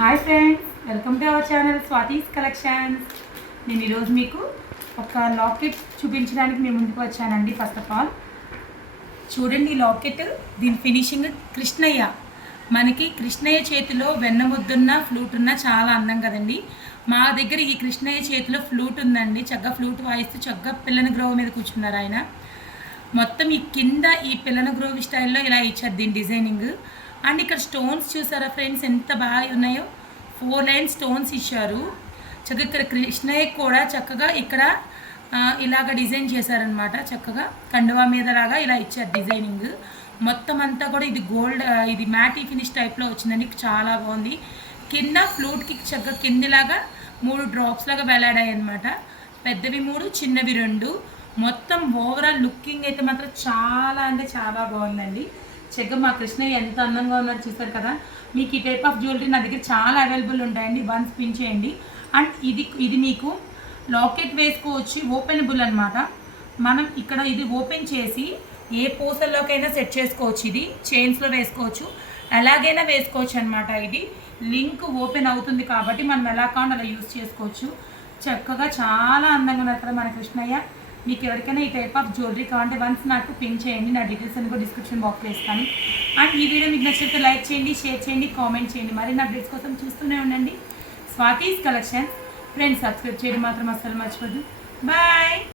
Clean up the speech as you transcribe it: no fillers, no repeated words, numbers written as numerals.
Hi friends, welcome to our channel Swathi's collections. నేను ఈరోజు మీకు ఒక లాకెట్ చూపించడానికి మేము ముందుకు వచ్చానండి. ఫస్ట్ ఆఫ్ ఆల్ చూడండి, ఈ లాకెట్ దీని ఫినిషింగ్ కృష్ణయ్య. మనకి కృష్ణయ్య చేతిలో వెన్నముద్దున్న ఫ్లూట్ ఉన్న చాలా అందం కదండి. మా దగ్గర ఈ కృష్ణయ్య చేతిలో ఫ్లూట్ ఉందండి. చక్కగా ఫ్లూట్ వాయిస్తూ చక్కగా పిల్లని గ్రోవ్ మీద కూర్చున్నారు ఆయన. మొత్తం ఈ కింద ఈ పిల్లని గ్రోవ్ స్టైల్లో ఇలా ఇచ్చారు దీని డిజైనింగ్. అండ్ ఇక్కడ స్టోన్స్ చూసారా ఫ్రెండ్స్, ఎంత బాగా ఉన్నాయో. 4 లైన్ స్టోన్స్ ఇచ్చారు. చక్కగా ఇక్కడ కృష్ణయ్య కూడా చక్కగా ఇక్కడ ఇలాగ డిజైన్ చేశారనమాట. చక్కగా కండువా మీద లాగా ఇలా ఇచ్చారు డిజైనింగ్. మొత్తం అంతా కూడా ఇది గోల్డ్, ఇది మ్యాటీ ఫినిష్ టైప్లో వచ్చిందండి. చాలా బాగుంది. కింద ఫ్లూట్కి చక్కగా కిందిలాగా 3 డ్రాప్స్ లాగా వేలాడాయి అనమాట. పెద్దవి 3, చిన్నవి 2. మొత్తం ఓవరాల్ లుకింగ్ అయితే మాత్రం చాలా అంటే చాలా బాగుందండి. చక్కగా మా కృష్ణయ్య ఎంత అందంగా ఉన్నారో చూస్తారు కదా. మీకు ఈ టైప్ ఆఫ్ జ్యువెలరీ నా దగ్గర చాలా అవైలబుల్ ఉంటాయండి. వన్స్ పిన్ చేయండి. అండ్ ఇది మీకు లాకెట్ వేసుకోవచ్చు, ఓపెనబుల్ అనమాట. మనం ఇక్కడ ఇది ఓపెన్ చేసి ఏ పూసల్లోకైనా సెట్ చేసుకోవచ్చు. ఇది చైన్స్లో వేసుకోవచ్చు, ఎలాగైనా వేసుకోవచ్చు అనమాట. ఇది లింక్ ఓపెన్ అవుతుంది కాబట్టి మనం ఎలా కావాలో అలా యూజ్ చేసుకోవచ్చు. చక్కగా చాలా అందంగా ఉన్నారు కదా మన కృష్ణయ్య. మీకు ఎవరికైనా ఈ టైప్ ఆఫ్ జ్యువెలరీ కావాలంటే వన్స్ నాకు పిన్ చేయండి. నా డీటెయిల్స్ అన్ని కూడా డిస్క్రిప్షన్ బాక్స్లో ఇస్తాను. అండ్ ఈ వీడియో మీకు నచ్చితే లైక్ చేయండి, షేర్ చేయండి, కామెంట్ చేయండి. మరిన్ని అప్డేట్స్ కోసం చూస్తూనే ఉండండి స్వాతీస్ కలెక్షన్స్. ఫ్రెండ్స్, సబ్స్క్రైబ్ చేయడం మాత్రం అస్సలు మర్చిపోద్దు. బాయ్.